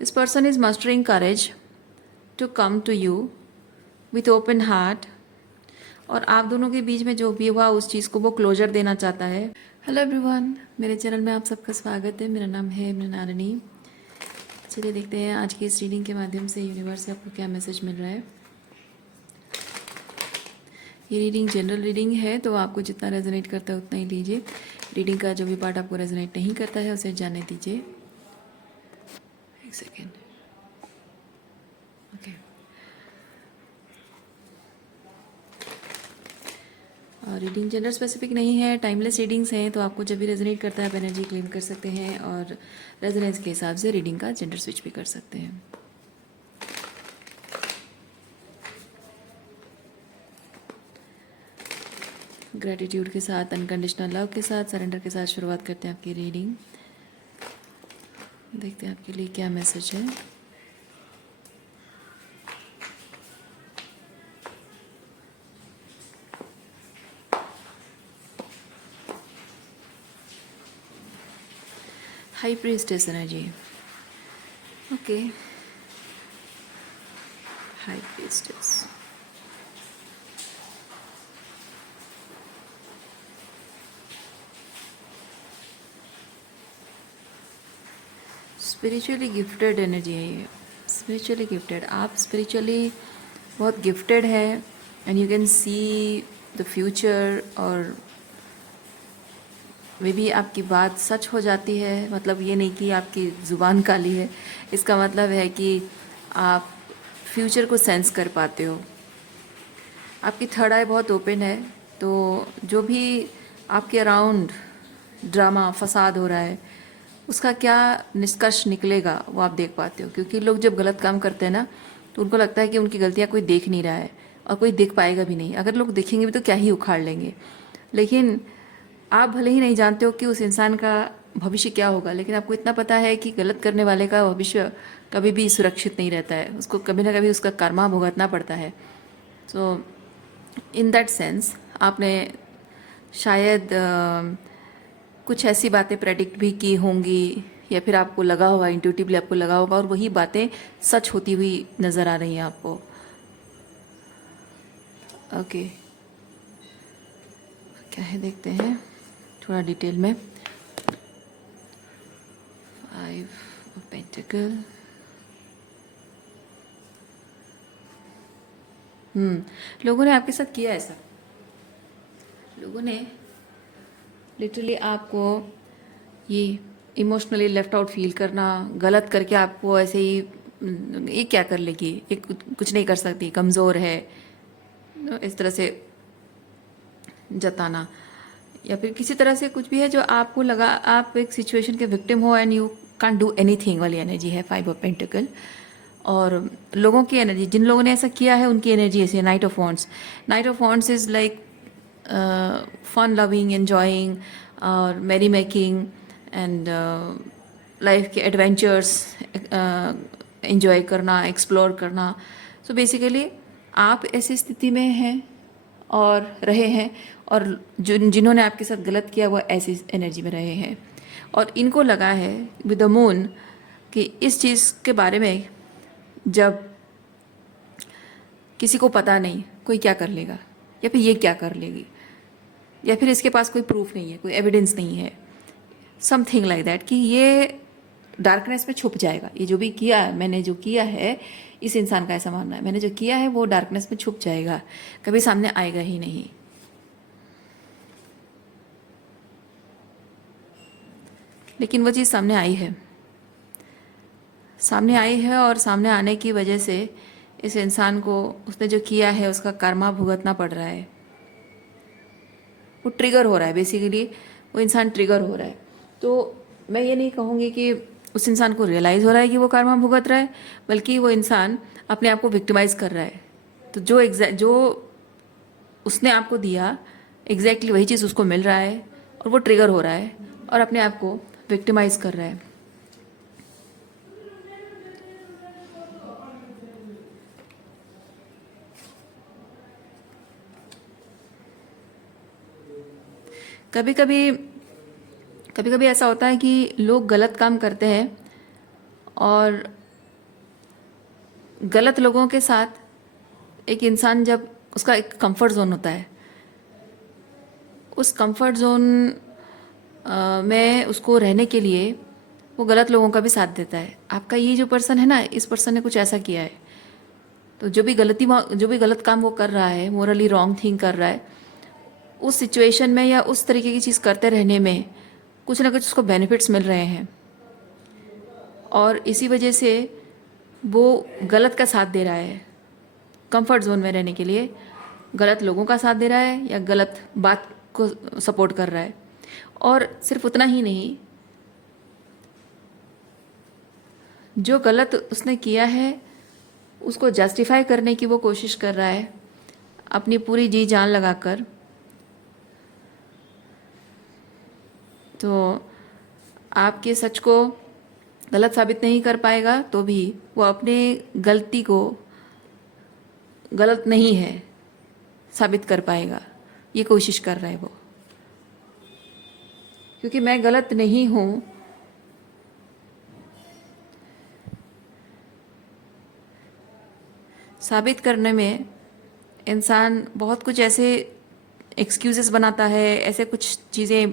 This person is mustering courage to come to you with open heart, और आप दोनों के बीच में जो भी हुआ उस चीज़ को वो क्लोजर देना चाहता है। हेलो एवरीवन, मेरे चैनल में आप सबका स्वागत है। मेरा नाम है मृणालिनी। चलिए देखते हैं आज की इस रीडिंग के माध्यम से यूनिवर्स से आपको क्या मैसेज मिल रहा है। ये रीडिंग जनरल रीडिंग है, तो आपको जितना रेजोनेट करता है उतना ही लीजिए। रीडिंग का जो भी पार्ट आपको रेजोनेट नहीं करता है उसे जाने दीजिए। एक सेकेंड। ओके, और रीडिंग जेंडर स्पेसिफिक नहीं है, टाइमलेस रीडिंग्स हैं, तो आपको जब भी रेजोनेट करता है आप एनर्जी क्लेम कर सकते हैं और रेजोनेंस के हिसाब से रीडिंग का जेंडर स्विच भी कर सकते हैं। ग्रेटिट्यूड के साथ, अनकंडीशनल लव के साथ, सरेंडर के साथ शुरुआत करते हैं आपकी रीडिंग। देखते हैं आपके लिए क्या मैसेज है। High priestess energy. Okay, high priestess. Spiritually gifted energy है ये। स्पिरिचुअली गिफ्टेड, आप स्पिरिचुअली बहुत गिफ्टेड है and you can see the future, और मे बी आपकी बात सच हो जाती है। मतलब ये नहीं कि आपकी ज़ुबान काली है, इसका मतलब है कि आप फ्यूचर को सेंस कर पाते हो। आपकी थर्ड आई बहुत ओपन है, तो जो भी आपके अराउंड ड्रामा फसाद हो रहा है उसका क्या निष्कर्ष निकलेगा वो आप देख पाते हो। क्योंकि लोग जब गलत काम करते हैं ना, तो उनको लगता है कि उनकी गलतियाँ कोई देख नहीं रहा है और कोई देख पाएगा भी नहीं। अगर लोग देखेंगे भी तो क्या ही उखाड़ लेंगे। लेकिन आप भले ही नहीं जानते हो कि उस इंसान का भविष्य क्या होगा, लेकिन आपको इतना पता है कि गलत करने वाले का भविष्य कभी भी सुरक्षित नहीं रहता है, उसको कभी ना कभी उसका कर्मा भुगतना पड़ता है। सो इन दैट सेंस आपने शायद कुछ ऐसी बातें प्रेडिक्ट भी की होंगी, या फिर आपको लगा होगा, इंट्यूटिवली आपको लगा होगा, और वही बातें सच होती हुई नज़र आ रही हैं आपको। ओके, क्या है देखते हैं थोड़ा डिटेल में। 5 ऑफ पेंटिकल। लोगों ने आपके साथ किया ऐसा। लोगों ने लिटरली आपको ये इमोशनली लेफ्ट आउट फील करना, गलत करके आपको ऐसे ही ये क्या कर लेगी, ये कुछ नहीं कर सकती, कमज़ोर है, इस तरह से जताना, या फिर किसी तरह से कुछ भी है जो आपको लगा आप एक सिचुएशन के विक्टिम हो and you can't do anything वाली एनर्जी है 5 ऑफ पेंटिकल। और लोगों की एनर्जी, जिन लोगों ने ऐसा किया है उनकी एनर्जी ऐसी है knight of wands. Knight of wands is like fun loving, enjoying और मैरी मेकिंग एंड लाइफ के एडवेंचर्स एंजॉय करना, एक्सप्लोर करना। सो बेसिकली आप ऐसी स्थिति में हैं और रहे हैं, और जिन्होंने आपके साथ गलत किया वो ऐसी एनर्जी में रहे हैं। और इनको लगा है विद द मून कि इस चीज़ के बारे में जब किसी को पता नहीं, कोई क्या कर लेगा, या फिर ये क्या कर लेगी, या फिर इसके पास कोई प्रूफ नहीं है, कोई एविडेंस नहीं है, समथिंग लाइक दैट, कि ये डार्कनेस में छुप जाएगा। ये जो भी किया है, मैंने जो किया है, इस इंसान का ऐसा मानना है, मैंने जो किया है वो डार्कनेस में छुप जाएगा, कभी सामने आएगा ही नहीं। लेकिन वो चीज़ सामने आई है, सामने आई है, और सामने आने की वजह से इस इंसान को उसने जो किया है उसका कर्मा भुगतना पड़ रहा है। वो ट्रिगर हो रहा है, बेसिकली वो इंसान ट्रिगर हो रहा है। तो मैं ये नहीं कहूँगी कि उस इंसान को रियलाइज़ हो रहा है कि वो कर्मा भुगत रहा है, बल्कि वो इंसान अपने आप को विक्टिमाइज़ कर रहा है। तो जो उसने आपको दिया एग्जैक्टली वही चीज़ उसको मिल रहा है, और वो ट्रिगर हो रहा है और अपने आप को विक्टिमाइज़ कर रहा है। कभी कभी ऐसा होता है कि लोग गलत काम करते हैं और गलत लोगों के साथ एक इंसान जब उसका एक कंफर्ट जोन होता है, उस कंफर्ट जोन में उसको रहने के लिए वो गलत लोगों का भी साथ देता है। आपका ये जो पर्सन है ना, इस पर्सन ने कुछ ऐसा किया है, तो जो भी गलत काम वो कर रहा है, मोरली रॉन्ग थिंग कर रहा है, उस सिचुएशन में या उस तरीके की चीज़ करते रहने में कुछ ना कुछ उसको बेनिफिट्स मिल रहे हैं, और इसी वजह से वो गलत का साथ दे रहा है। कंफर्ट जोन में रहने के लिए गलत लोगों का साथ दे रहा है या गलत बात को सपोर्ट कर रहा है। और सिर्फ उतना ही नहीं, जो गलत उसने किया है उसको जस्टिफाई करने की वो कोशिश कर रहा है अपनी पूरी जी जान लगाकर। तो आपके सच को गलत साबित नहीं कर पाएगा तो भी वो अपने गलती को गलत नहीं है साबित कर पाएगा, ये कोशिश कर रहा है वो। क्योंकि मैं गलत नहीं हूँ, साबित करने में इंसान बहुत कुछ ऐसे एक्सक्यूजेस बनाता है, ऐसे कुछ चीज़ें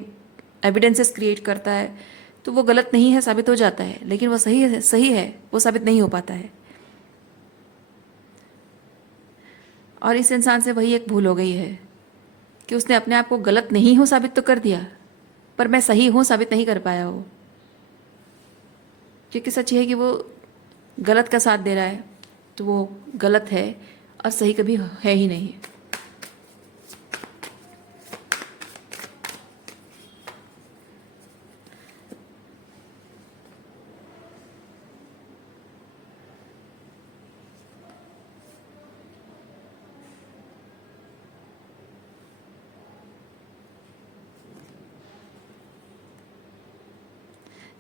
एविडेंसेस क्रिएट करता है, तो वो गलत नहीं है साबित हो जाता है, लेकिन वो सही है वो साबित नहीं हो पाता है। और इस इंसान से वही एक भूल हो गई है कि उसने अपने आप को गलत नहीं हो साबित तो कर दिया, पर मैं सही हूँ साबित नहीं कर पाया वो। क्योंकि सच ये है कि वो गलत का साथ दे रहा है तो वो गलत है और सही कभी है ही नहीं।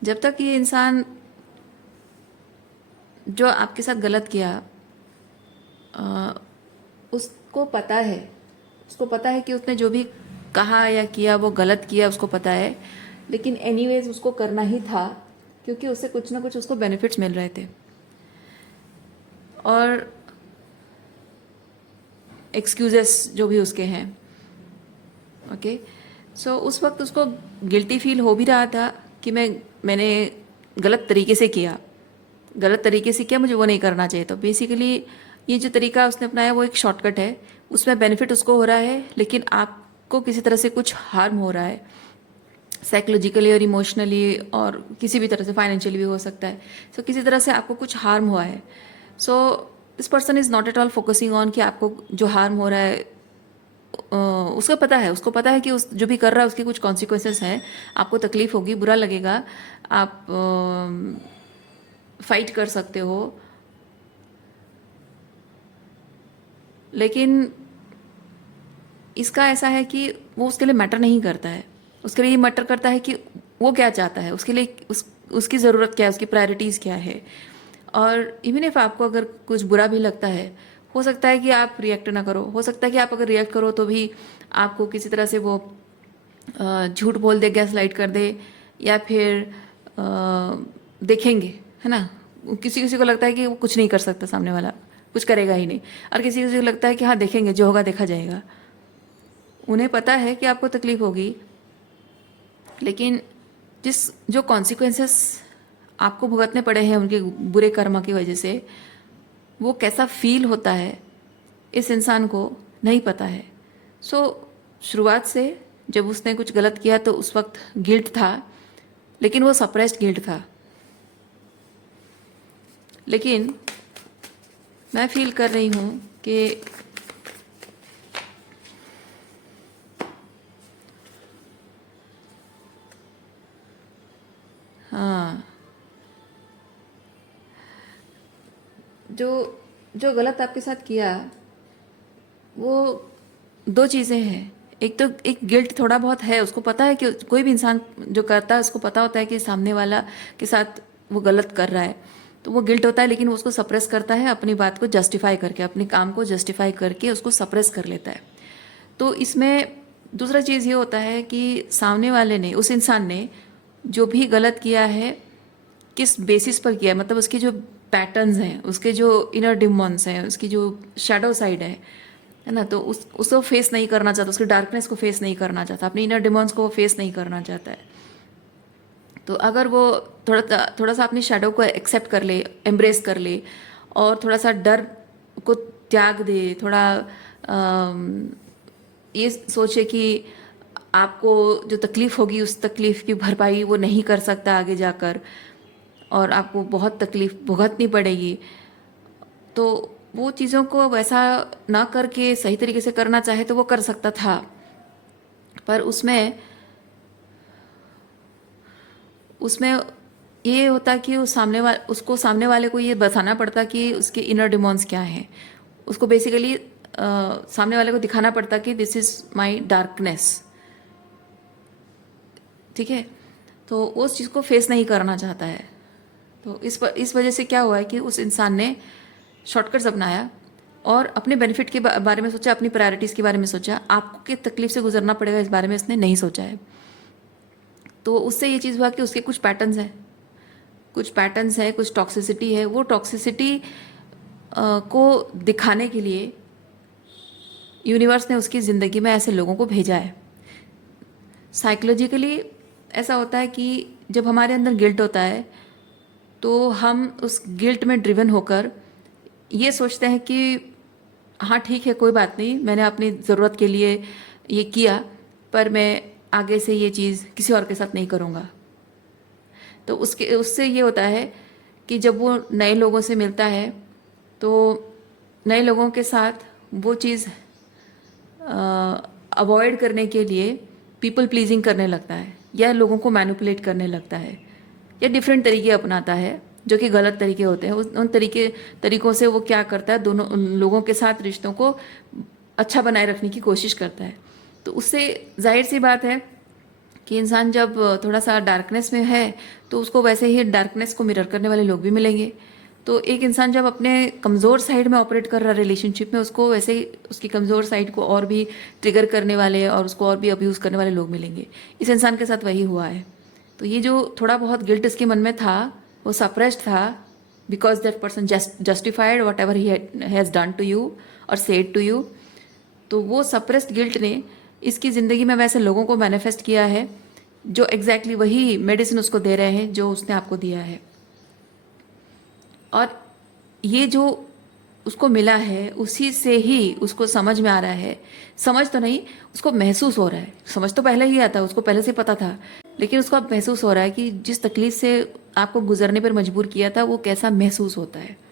जब तक ये इंसान जो आपके साथ गलत किया, उसको पता है कि उसने जो भी कहा या किया वो गलत किया, उसको पता है, लेकिन एनीवेज उसको करना ही था क्योंकि उससे कुछ ना कुछ उसको बेनिफिट्स मिल रहे थे। और एक्सक्यूजेस जो भी उसके हैं, ओके, सो उस वक्त उसको गिल्टी फील हो भी रहा था कि मैंने गलत तरीके से किया, मुझे वो नहीं करना चाहिए। तो बेसिकली ये जो तरीका उसने अपनाया वो एक शॉर्टकट है, उसमें बेनिफिट उसको हो रहा है, लेकिन आपको किसी तरह से कुछ हार्म हो रहा है, साइकोलॉजिकली और इमोशनली और किसी भी तरह से, फाइनेंशियली भी हो सकता है। सो किसी तरह से आपको कुछ हार्म हुआ है। So this person is not at all focusing on कि आपको जो हार्म हो रहा है उसको पता है कि उस जो भी कर रहा है उसके कुछ कॉन्सिक्वेंसेस हैं, आपको तकलीफ होगी, बुरा लगेगा, आप फाइट कर सकते हो, लेकिन इसका ऐसा है कि वो उसके लिए मैटर नहीं करता है। उसके लिए ये मैटर करता है कि वो क्या चाहता है, उसके लिए उसकी ज़रूरत क्या है, उसकी प्रायोरिटीज़ क्या है। और इवन इफ आपको अगर कुछ बुरा भी लगता है, हो सकता है कि आप रिएक्ट ना करो, हो सकता है कि आप अगर रिएक्ट करो तो भी आपको किसी तरह से वो झूठ बोल दे, गैस लाइट कर दे, या फिर देखेंगे, है ना। किसी किसी को लगता है कि वो कुछ नहीं कर सकता, सामने वाला कुछ करेगा ही नहीं, और किसी किसी को लगता है कि हाँ देखेंगे, जो होगा देखा जाएगा। उन्हें पता है कि आपको तकलीफ होगी, लेकिन जो कॉन्सिक्वेंसेस आपको भुगतने पड़े हैं उनके बुरे कर्म की वजह से, वो कैसा फील होता है इस इंसान को नहीं पता है। सो शुरुआत से जब उसने कुछ गलत किया तो उस वक्त गिल्ट था, लेकिन वो सप्रेस्ड गिल्ट था। लेकिन मैं फील कर रही हूँ कि हाँ, जो गलत आपके साथ किया वो दो चीज़ें हैं। एक तो एक गिल्ट थोड़ा बहुत है, उसको पता है कि कोई भी इंसान जो करता है उसको पता होता है कि सामने वाला के साथ वो गलत कर रहा है, तो वो गिल्ट होता है, लेकिन वो उसको सप्रेस करता है अपनी बात को जस्टिफाई करके, अपने काम को जस्टिफाई करके उसको सप्रेस कर लेता है। तो इसमें दूसरा चीज़ ये होता है कि सामने वाले ने, उस इंसान ने जो भी गलत किया है किस बेसिस पर किया है, मतलब उसकी जो पैटर्न्स हैं, उसके जो इनर डिमॉन्स हैं, उसकी जो शैडो साइड है ना, तो उसको फेस नहीं करना चाहता, उसकी डार्कनेस को फेस नहीं करना चाहता, अपनी इनर डिमॉन्स को वो फेस नहीं करना चाहता है। तो अगर वो थोड़ा सा अपनी शैडो को एक्सेप्ट कर ले, एम्ब्रेस कर ले, और थोड़ा सा डर को त्याग दे, थोड़ा ये सोचे कि आपको जो तकलीफ़ होगी उस तकलीफ़ की भरपाई वो नहीं कर सकता आगे जाकर, और आपको बहुत तकलीफ़ भुगतनी पड़ेगी, तो वो चीज़ों को वैसा ना करके सही तरीके से करना चाहे तो वो कर सकता था। पर उसमें उसमें ये होता कि उसको सामने वाले को ये बताना पड़ता कि उसके इनर डिमॉन्स क्या हैं। उसको बेसिकली सामने वाले को दिखाना पड़ता कि दिस इज़ माई डार्कनेस। ठीक है, तो उस चीज़ को फेस नहीं करना चाहता है। तो इस वजह से क्या हुआ है कि उस इंसान ने शॉर्टकट्स अपनाया और अपने बेनिफिट के बारे में सोचा, अपनी प्रायोरिटीज़ के बारे में सोचा। आपको किस तकलीफ से गुजरना पड़ेगा इस बारे में उसने नहीं सोचा है। तो उससे ये चीज़ हुआ कि उसके कुछ पैटर्न्स हैं, कुछ टॉक्सिसिटी है। वो टॉक्सिसिटी को दिखाने के लिए यूनिवर्स ने उसकी ज़िंदगी में ऐसे लोगों को भेजा है। साइकोलॉजिकली ऐसा होता है कि जब हमारे अंदर गिल्ट होता है तो हम उस गिल्ट में ड्रिवन होकर ये सोचते हैं कि हाँ ठीक है, कोई बात नहीं, मैंने अपनी ज़रूरत के लिए ये किया, पर मैं आगे से ये चीज़ किसी और के साथ नहीं करूँगा। तो उससे ये होता है कि जब वो नए लोगों से मिलता है तो नए लोगों के साथ वो चीज़ अवॉइड करने के लिए पीपल प्लीजिंग करने लगता है, या लोगों को मैनिपुलेट करने लगता है, या डिफरेंट तरीके अपनाता है जो कि गलत तरीके होते हैं। उन तरीकों से वो क्या करता है, दोनों उन लोगों के साथ रिश्तों को अच्छा बनाए रखने की कोशिश करता है। तो उससे जाहिर सी बात है कि इंसान जब थोड़ा सा डार्कनेस में है तो उसको वैसे ही डार्कनेस को मिरर करने वाले लोग भी मिलेंगे। तो एक इंसान जब अपने कमज़ोर साइड में ऑपरेट कर रहा है रिलेशनशिप में, उसको वैसे ही उसकी कमज़ोर साइड को और भी ट्रिगर करने वाले और उसको और भी अब्यूज़ करने वाले लोग मिलेंगे। इस इंसान के साथ वही हुआ है। तो ये जो थोड़ा बहुत गिल्ट इसके मन में था वो सप्रेस्ड था, because that person justified whatever he has done to you or said to you. तो वो सप्रेस्ड गिल्ट ने इसकी ज़िंदगी में वैसे लोगों को मैनिफेस्ट किया है जो एग्जैक्टली वही मेडिसिन उसको दे रहे हैं जो उसने आपको दिया है। और ये जो उसको मिला है उसी से ही उसको समझ में आ रहा है, समझ तो नहीं, उसको महसूस हो रहा है। समझ तो पहले ही आता, उसको पहले से पता था, लेकिन उसको अब महसूस हो रहा है कि जिस तकलीफ से आपको गुजरने पर मजबूर किया था वो कैसा महसूस होता है।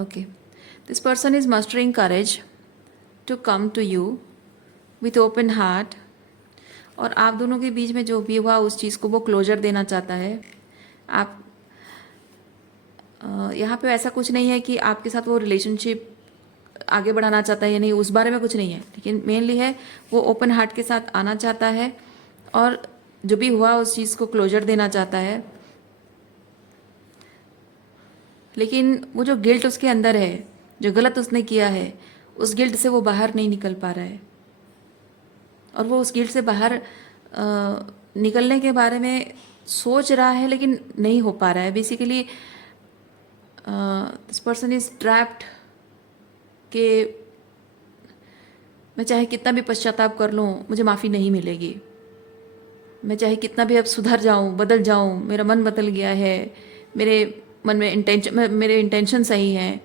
Okay. This person is mustering courage to come to you with open heart, और आप दोनों के बीच में जो भी हुआ उस चीज़ को वो क्लोजर देना चाहता है। आप यहाँ पे ऐसा कुछ नहीं है कि आपके साथ वो रिलेशनशिप आगे बढ़ाना चाहता है या नहीं, उस बारे में कुछ नहीं है, लेकिन मेनली है वो ओपन हार्ट के साथ आना चाहता है और जो भी हुआ उस चीज़ को क्लोजर देना चाहता है। लेकिन वो जो गिल्ट उसके अंदर है, जो गलत उसने किया है, उस गिल्ट से वो बाहर नहीं निकल पा रहा है, और वो उस गिल्ट से बाहर निकलने के बारे में सोच रहा है लेकिन नहीं हो पा रहा है। Basically this person is trapped कि मैं चाहे कितना भी पश्चाताप कर लूँ मुझे माफ़ी नहीं मिलेगी, मैं चाहे कितना भी अब सुधर जाऊँ, बदल जाऊँ, मेरा मन बदल गया है, मेरे मन में मेरे इंटेंशन सही हैं,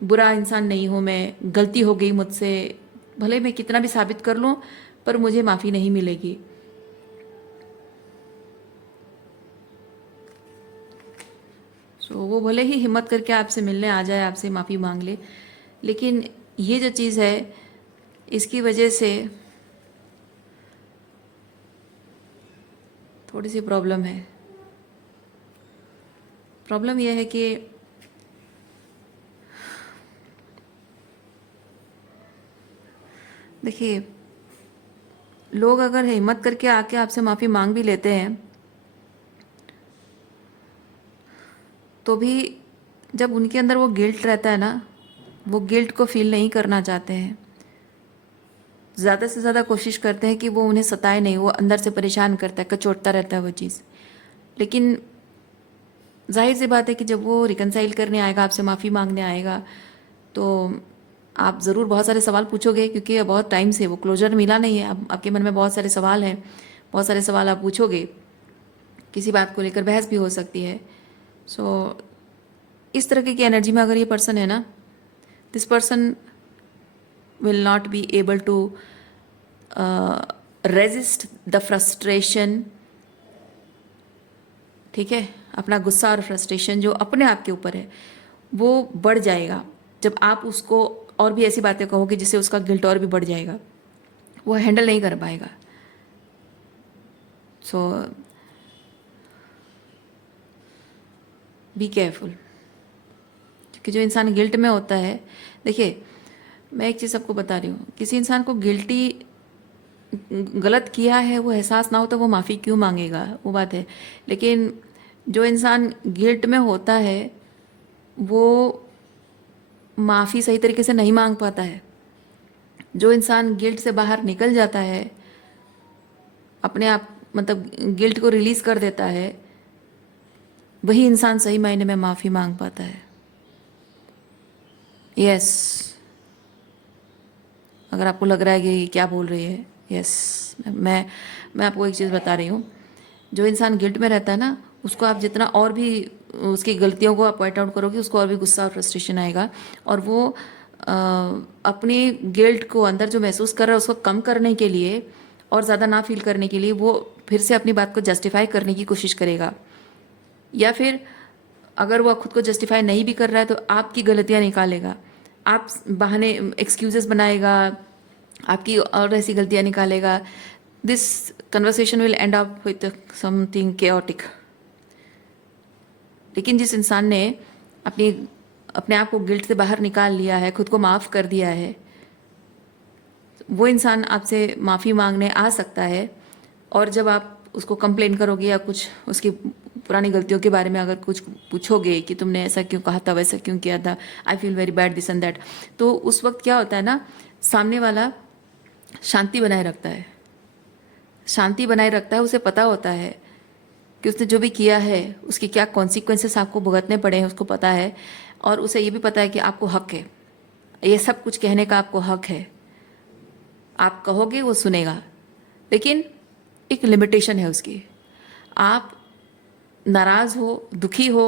बुरा इंसान नहीं हूँ मैं, गलती हो गई मुझसे, भले मैं कितना भी साबित कर लूँ पर मुझे माफ़ी नहीं मिलेगी। सो वो भले ही हिम्मत करके आपसे मिलने आ जाए, आपसे माफ़ी मांग ले, लेकिन ये जो चीज़ है इसकी वजह से थोड़ी सी प्रॉब्लम है। प्रॉब्लम यह है कि देखिए, लोग अगर हिम्मत करके आके आपसे माफ़ी मांग भी लेते हैं तो भी जब उनके अंदर वो गिल्ट रहता है ना, वो गिल्ट को फील नहीं करना चाहते हैं। ज़्यादा से ज़्यादा कोशिश करते हैं कि वो उन्हें सताए नहीं, वो अंदर से परेशान करता है, कचोटता रहता है वो चीज़। लेकिन जाहिर सी बात है कि जब वो रिकनसाइल करने आएगा, आपसे माफ़ी मांगने आएगा, तो आप ज़रूर बहुत सारे सवाल पूछोगे, क्योंकि ये बहुत टाइम से वो क्लोजर मिला नहीं है। आपके मन में बहुत सारे सवाल हैं, बहुत सारे सवाल आप पूछोगे, किसी बात को लेकर बहस भी हो सकती है। सो इस तरह की एनर्जी में अगर ये पर्सन है ना, this person will not be able to resist the frustration. ठीक है, अपना गुस्सा और फ्रस्ट्रेशन जो अपने आप के ऊपर है वो बढ़ जाएगा जब आप उसको और भी ऐसी बातें कहोगे जिससे उसका गिल्ट और भी बढ़ जाएगा, वो हैंडल नहीं कर पाएगा। सो बी केयरफुल, क्योंकि जो इंसान गिल्ट में होता है, देखिए मैं एक चीज़ आपको बता रही हूँ, किसी इंसान को गिल्टी गलत किया है वो एहसास ना हो तो वो माफ़ी क्यों मांगेगा, वो बात है। लेकिन जो इंसान गिल्ट में होता है वो माफ़ी सही तरीके से नहीं मांग पाता है। जो इंसान गिल्ट से बाहर निकल जाता है, अपने आप मतलब गिल्ट को रिलीज़ कर देता है, वही इंसान सही मायने में माफ़ी मांग पाता है। यस, अगर आपको लग रहा है कि क्या बोल रही है, यस, मैं आपको एक चीज़ बता रही हूँ। जो इंसान गिल्ट में रहता है ना, उसको आप जितना और भी उसकी गलतियों को आप पॉइंट आउट करोगे, उसको और भी गुस्सा और फ्रस्ट्रेशन आएगा, और वो अपनी गिल्ट को अंदर जो महसूस कर रहा है उसको कम करने के लिए और ज़्यादा ना फील करने के लिए वो फिर से अपनी बात को जस्टिफाई करने की कोशिश करेगा। या फिर अगर वो खुद को जस्टिफाई नहीं भी कर रहा है तो आपकी गलतियाँ निकालेगा, आप बहाने एक्सक्यूजेस बनाएगा, आपकी और ऐसी गलतियाँ निकालेगा। This conversation will and up with something chaotic. लेकिन जिस इंसान ने अपने आप को गिल्ट से बाहर निकाल लिया है, खुद को माफ़ कर दिया है, वो इंसान आपसे माफ़ी मांगने आ सकता है। और जब आप उसको कंप्लेन करोगे या कुछ उसकी पुरानी गलतियों के बारे में अगर कुछ पूछोगे कि तुमने ऐसा क्यों कहा था, वैसा क्यों किया था, I feel very bad this and that, तो उस वक्त क्या होता है ना, सामने वाला शांति बनाए रखता है। शांति बनाए रखता है, उसे पता होता है कि उसने जो भी किया है उसके क्या कॉन्सिक्वेंसेस आपको भुगतने पड़े हैं, उसको पता है। और उसे ये भी पता है कि आपको हक है, ये सब कुछ कहने का आपको हक है। आप कहोगे वो सुनेगा, लेकिन एक लिमिटेशन है उसकी। आप नाराज़ हो, दुखी हो,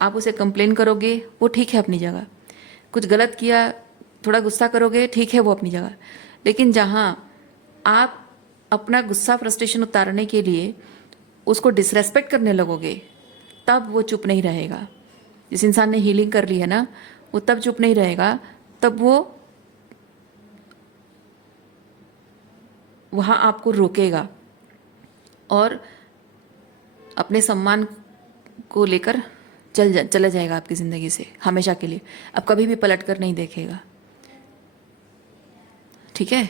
आप उसे कंप्लेन करोगे, वो ठीक है अपनी जगह। कुछ गलत किया, थोड़ा गुस्सा करोगे, ठीक है वो अपनी जगह। लेकिन जहाँ आप अपना गुस्सा फ्रस्ट्रेशन उतारने के लिए उसको डिसरेस्पेक्ट करने लगोगे, तब वो चुप नहीं रहेगा। जिस इंसान ने हीलिंग कर ली है ना, वो तब चुप नहीं रहेगा, तब वो वहाँ आपको रोकेगा और अपने सम्मान को लेकर चला जाएगा आपकी ज़िंदगी से हमेशा के लिए। अब कभी भी पलट कर नहीं देखेगा। ठीक है,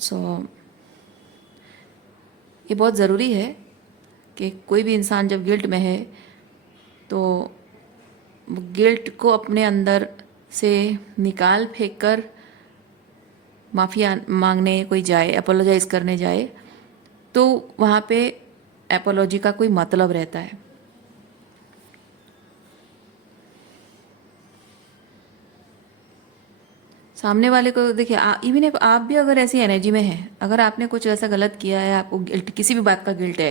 सो ये बहुत ज़रूरी है कि कोई भी इंसान जब गिल्ट में है तो गिल्ट को अपने अंदर से निकाल फेंक कर माफ़ी मांगने कोई जाए, अपोलोजाइज़ करने जाए, तो वहाँ पे एपोलॉजी का कोई मतलब रहता है। सामने वाले को देखिए, इवन इफ आप भी अगर ऐसी एनर्जी में हैं, अगर आपने कुछ ऐसा गलत किया है, आपको गिल्ट, किसी भी बात का गिल्ट है,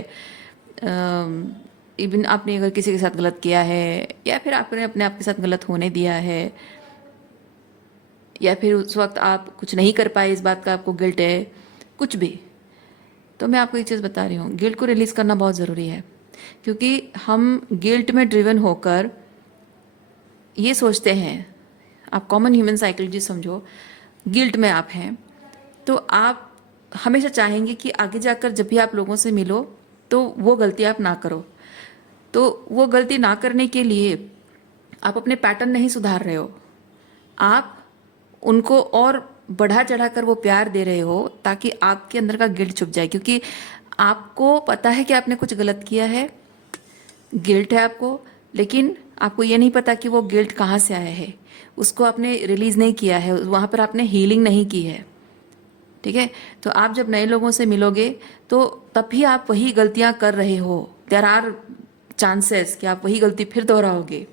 इवन आपने अगर किसी के साथ गलत किया है, या फिर आपने अपने आप के साथ गलत होने दिया है, या फिर उस वक्त आप कुछ नहीं कर पाए, इस बात का आपको गिल्ट है, कुछ भी, तो मैं आपको एक चीज़ बता रही हूँ, गिल्ट को रिलीज़ करना बहुत ज़रूरी है। क्योंकि हम गिल्ट में ड्रिवन होकर ये सोचते हैं, आप कॉमन ह्यूमन साइकोलॉजी समझो, गिल्ट में आप हैं तो आप हमेशा चाहेंगे कि आगे जाकर जब भी आप लोगों से मिलो तो वो गलती आप ना करो। तो वो गलती ना करने के लिए आप अपने पैटर्न नहीं सुधार रहे हो, आप उनको और बढ़ा चढ़ा कर वो प्यार दे रहे हो ताकि आपके अंदर का गिल्ट छुप जाए, क्योंकि आपको पता है कि आपने कुछ गलत किया है, गिल्ट है आपको, लेकिन आपको ये नहीं पता कि वो गिल्ट कहाँ से आया है, उसको आपने रिलीज़ नहीं किया है, वहाँ पर आपने हीलिंग नहीं की है। ठीक है, तो आप जब नए लोगों से मिलोगे तो तब भी आप वही गलतियाँ कर रहे हो, देयर आर चांसेस कि आप वही गलती फिर दोहराओगे,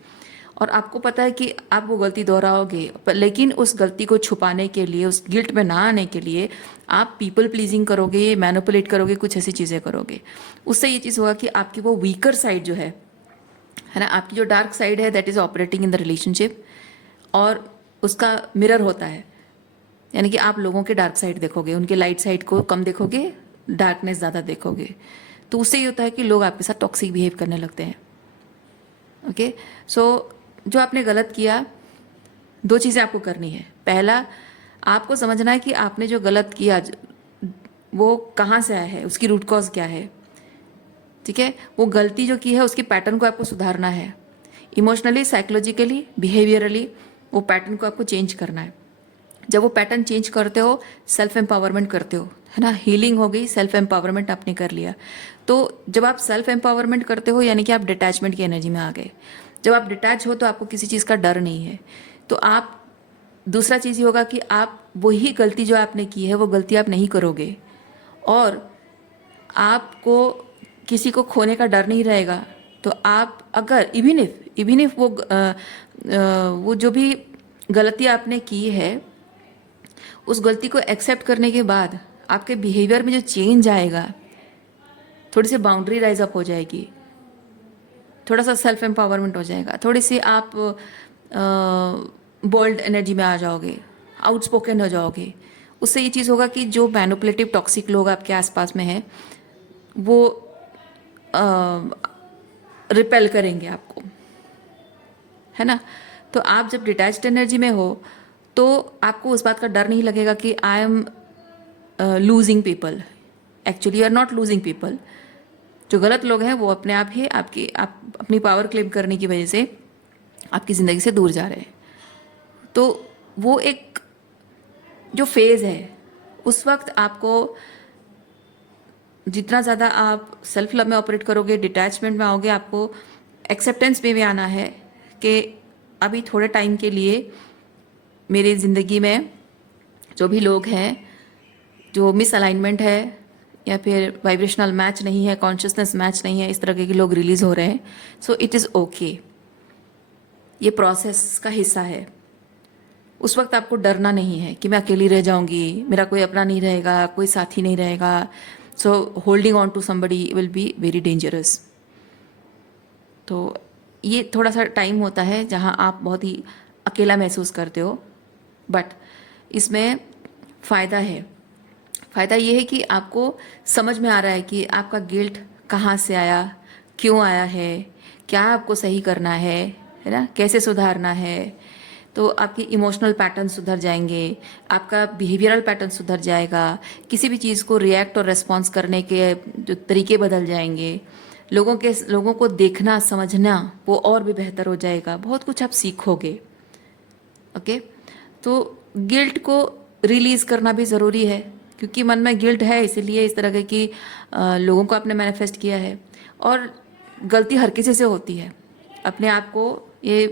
और आपको पता है कि आप वो गलती दोहराओगे, लेकिन उस गलती को छुपाने के लिए, उस गिल्ट में ना आने के लिए आप पीपल प्लीजिंग करोगे, मैनिपुलेट करोगे, कुछ ऐसी चीज़ें करोगे। उससे ये चीज़ होगा कि आपकी वो वीकर साइड जो है ना, आपकी जो डार्क साइड है that is operating in the relationship, और उसका मिरर होता है, यानी कि आप लोगों के डार्क साइड देखोगे, उनके लाइट साइड को कम देखोगे, डार्कनेस ज़्यादा देखोगे, तो उससे ये होता है कि लोग आपके साथ टॉक्सिक बिहेव करने लगते हैं। ओके, सो जो आपने गलत किया, दो चीज़ें आपको करनी है। पहला, आपको समझना है कि आपने जो गलत किया वो कहाँ से आया है, उसकी रूट कॉज क्या है। ठीक है, वो गलती जो की है उसकी पैटर्न को आपको सुधारना है, इमोशनली, साइकोलॉजिकली, बिहेवियरली वो पैटर्न को आपको चेंज करना है। जब वो पैटर्न चेंज करते हो, सेल्फ एम्पावरमेंट करते हो, है ना, हीलिंग हो गई, सेल्फ एम्पावरमेंट आपने कर लिया। तो जब आप सेल्फ एम्पावरमेंट करते हो यानी कि आप डिटैचमेंट की एनर्जी में आ गए। जब आप डिटैच हो तो आपको किसी चीज़ का डर नहीं है। तो आप, दूसरा चीज़ ये होगा कि आप वही गलती जो आपने की है वो गलती आप नहीं करोगे, और आपको किसी को खोने का डर नहीं रहेगा। तो आप अगर इवन इफ वो जो भी गलती आपने की है, उस गलती को एक्सेप्ट करने के बाद आपके बिहेवियर में जो चेंज आएगा, थोड़ी सी बाउंड्री राइज अप हो जाएगी, थोड़ा सा सेल्फ एम्पावरमेंट हो जाएगा, थोड़ी सी आप बोल्ड एनर्जी में आ जाओगे, आउटस्पोकन हो जाओगे। उससे ये चीज़ होगा कि जो मैनिपुलेटिव टॉक्सिक लोग आपके आसपास में हैं वो रिपेल करेंगे आपको, है ना। तो आप जब डिटैच्ड एनर्जी में हो तो आपको उस बात का डर नहीं लगेगा कि I am losing people. Actually you are not losing people. जो गलत लोग हैं वो अपने आप ही आप अपनी पावर क्लेम करने की वजह से आपकी ज़िंदगी से दूर जा रहे हैं। तो वो एक जो फेज़ है, उस वक्त आपको जितना ज़्यादा आप सेल्फ लव में ऑपरेट करोगे, डिटैचमेंट में आओगे, आपको एक्सेप्टेंस में भी आना है कि अभी थोड़े टाइम के लिए मेरी ज़िंदगी में जो भी लोग हैं, जो मिस अलाइनमेंट है या फिर वाइब्रेशनल मैच नहीं है, कॉन्शियसनेस मैच नहीं है, इस तरह के लोग रिलीज़ हो रहे हैं। सो इट इज़ ओके, ये प्रोसेस का हिस्सा है। उस वक्त आपको डरना नहीं है कि मैं अकेली रह जाऊंगी, मेरा कोई अपना नहीं रहेगा, कोई साथी नहीं रहेगा। So holding on to somebody will be very dangerous. तो ये थोड़ा सा टाइम होता है जहाँ आप बहुत ही अकेला महसूस करते हो, बट इसमें फ़ायदा है। फ़ायदा ये है कि आपको समझ में आ रहा है कि आपका गिल्ट कहाँ से आया, क्यों आया है, क्या आपको सही करना है ना, कैसे सुधारना है। तो आपकी इमोशनल पैटर्न सुधर जाएंगे, आपका बिहेवियरल पैटर्न सुधर जाएगा, किसी भी चीज़ को रिएक्ट और रेस्पॉन्स करने के जो तरीके बदल जाएंगे, लोगों को देखना समझना वो और भी बेहतर हो जाएगा, बहुत कुछ आप सीखोगे। ओके, तो गिल्ट को रिलीज़ करना भी ज़रूरी है, क्योंकि मन में गिल्ट है, इसीलिए इस तरह की लोगों को आपने मैनिफेस्ट किया है। और गलती हर किसी से होती है। अपने आप को ये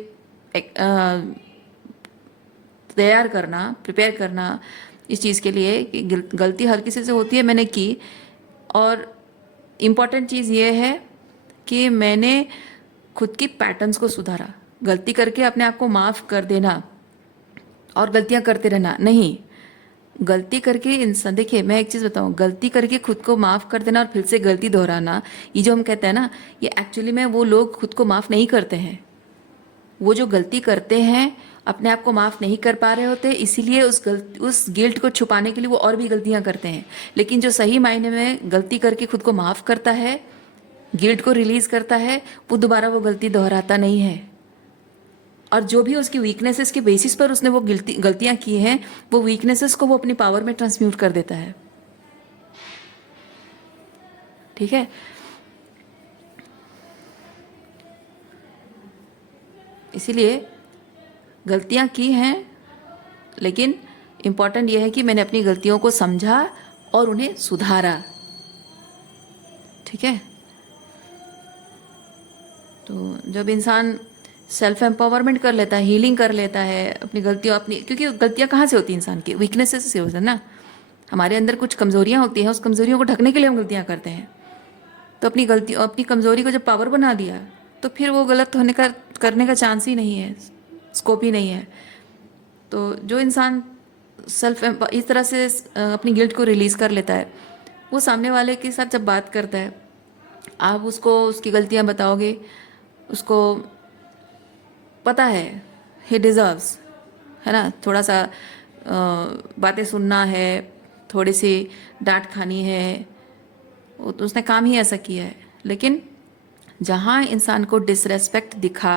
तैयार करना, प्रिपेयर करना इस चीज़ के लिए कि गलती हर किसी से होती है, मैंने की। और इम्पॉर्टेंट चीज़ ये है कि मैंने खुद की पैटर्न्स को सुधारा। गलती करके अपने आप को माफ़ कर देना और गलतियां करते रहना नहीं। गलती करके इंसान, देखिए मैं एक चीज़ बताऊं, गलती करके खुद को माफ़ कर देना और फिर से गलती दोहराना, ये जो हम कहते हैं ना, ये एक्चुअली में वो लोग खुद को माफ़ नहीं करते हैं। वो जो गलती करते हैं अपने आप को माफ़ नहीं कर पा रहे होते, इसीलिए उस गिल्ट को छुपाने के लिए वो और भी गलतियां करते हैं। लेकिन जो सही मायने में गलती करके खुद को माफ़ करता है, गिल्ट को रिलीज़ करता है, वो दोबारा वो गलती दोहराता नहीं है। और जो भी उसकी वीकनेसेस के बेसिस पर उसने वो गलतियां की हैं, वो वीकनेसेस को वो अपनी पावर में ट्रांसम्यूट कर देता है। ठीक है, इसीलिए गलतियां की हैं, लेकिन इम्पॉर्टेंट यह है कि मैंने अपनी गलतियों को समझा और उन्हें सुधारा। ठीक है, तो जब इंसान सेल्फ एम्पावरमेंट कर लेता है, हीलिंग कर लेता है अपनी गलतियों, अपनी, क्योंकि गलतियाँ कहाँ से होती हैं इंसान की, वीकनेसेस से होती है ना। हमारे अंदर कुछ कमज़ोरियाँ होती हैं, उस कमज़ोरियों को ढकने के लिए हम गलतियाँ करते हैं। तो अपनी गलती, अपनी कमज़ोरी को जब पावर बना दिया तो फिर वो गलत होने का, करने का चांस ही नहीं है, स्कोप ही नहीं है। तो जो इंसान इस तरह से अपनी गिल्ट को रिलीज़ कर लेता है, वो सामने वाले के साथ जब बात करता है, आप उसको उसकी गलतियाँ बताओगे, उसको पता है ही डिज़र्व्स, है ना, थोड़ा सा बातें सुनना है, थोड़ी सी डांट खानी है, वो तो उसने काम ही ऐसा किया है। लेकिन जहाँ इंसान को डिसरेस्पेक्ट दिखा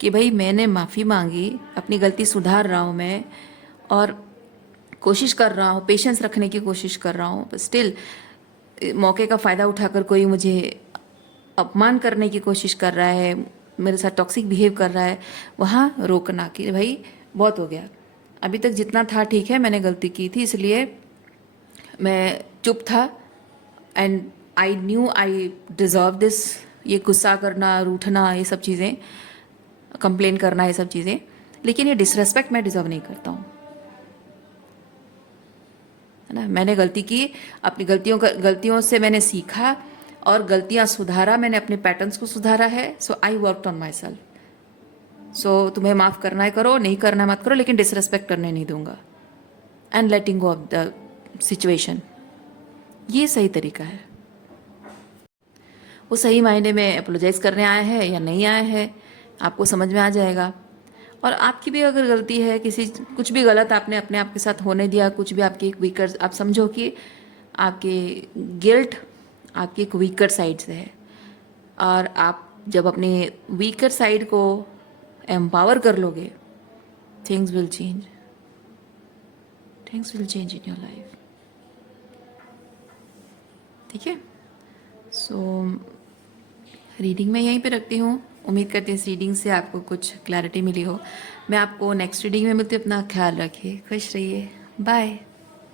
कि भाई मैंने माफ़ी मांगी, अपनी गलती सुधार रहा हूँ मैं, और कोशिश कर रहा हूँ, पेशेंस रखने की कोशिश कर रहा हूँ, स्टिल मौके का फ़ायदा उठाकर कोई मुझे अपमान करने की कोशिश कर रहा है, मेरे साथ टॉक्सिक बिहेव कर रहा है, वहाँ रोकना कि भाई बहुत हो गया, अभी तक जितना था ठीक है, मैंने गलती की थी इसलिए मैं चुप था, and I knew I deserve this. ये गुस्सा करना, रूठना, ये सब चीज़ें, कंप्लेन करना, ये सब चीज़ें, लेकिन ये डिसरेस्पेक्ट मैं डिज़र्व नहीं करता हूँ, है ना। मैंने गलती की, अपनी गलतियों से मैंने सीखा और गलतियाँ सुधारा, मैंने अपने पैटर्न्स को सुधारा है। So I worked on myself. So तुम्हें माफ़ करना है करो, नहीं करना है मत करो, लेकिन डिसरेस्पेक्ट करने नहीं दूंगा, and letting go of the situation. ये सही तरीका है। वो सही मायने में अपोलोजाइज़ करने आया है या नहीं आया है, आपको समझ में आ जाएगा। और आपकी भी अगर गलती है, किसी कुछ भी गलत आपने अपने आप के साथ होने दिया, कुछ भी आपकी एक वीकर, आप समझो कि आपकी गिल्ट आपकी एक वीकर साइड से है, और आप जब अपने वीकर साइड को एम्पावर कर लोगे, things will change, things will change in your life. ठीक है, सो रीडिंग मैं यहीं पे रखती हूँ। उम्मीद करती हूँ इस रीडिंग से आपको कुछ क्लैरिटी मिली हो। मैं आपको नेक्स्ट रीडिंग में मिलती हूँ। अपना ख्याल रखिए, खुश रहिए, बाय।